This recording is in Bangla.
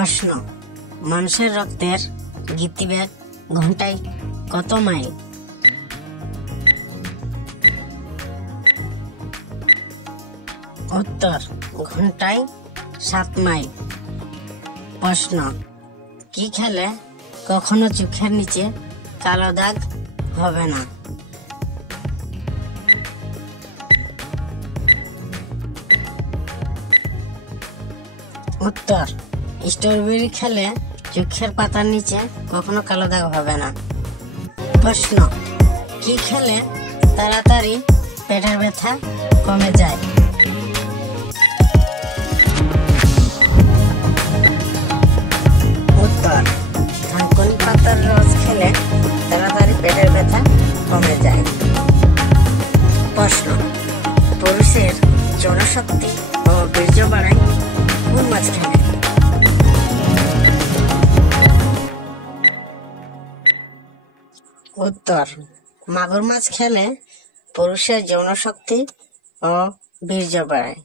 প্রশ্ন, মানুষের রক্তের গতিবেগ ঘন্টায় কত মাইল? উত্তর, ঘন্টায় 7 মাইল। প্রশ্ন, কি খেলে কখনো চোখের নিচে কালো দাগ হবে না? উত্তর, স্ট্রবেরি খেলে চোখের পাতার নিচে কখনো কালো দাগ হবে না। প্রশ্ন, কি খেলে তাড়াতাড়ি পেটের ব্যথা কমে যায়? উত্তর, থানকুনি পাতার রস খেলে তাড়াতাড়ি পেটের ব্যথা কমে যায়। প্রশ্ন, পুরুষের যৌনশক্তি ও বীর্য বাড়ায় কোন মাছ খেলে? উত্তর, মাগুর মাছ খেলে পুরুষের যৌনশক্তি ও বীর্য বাড়ায়।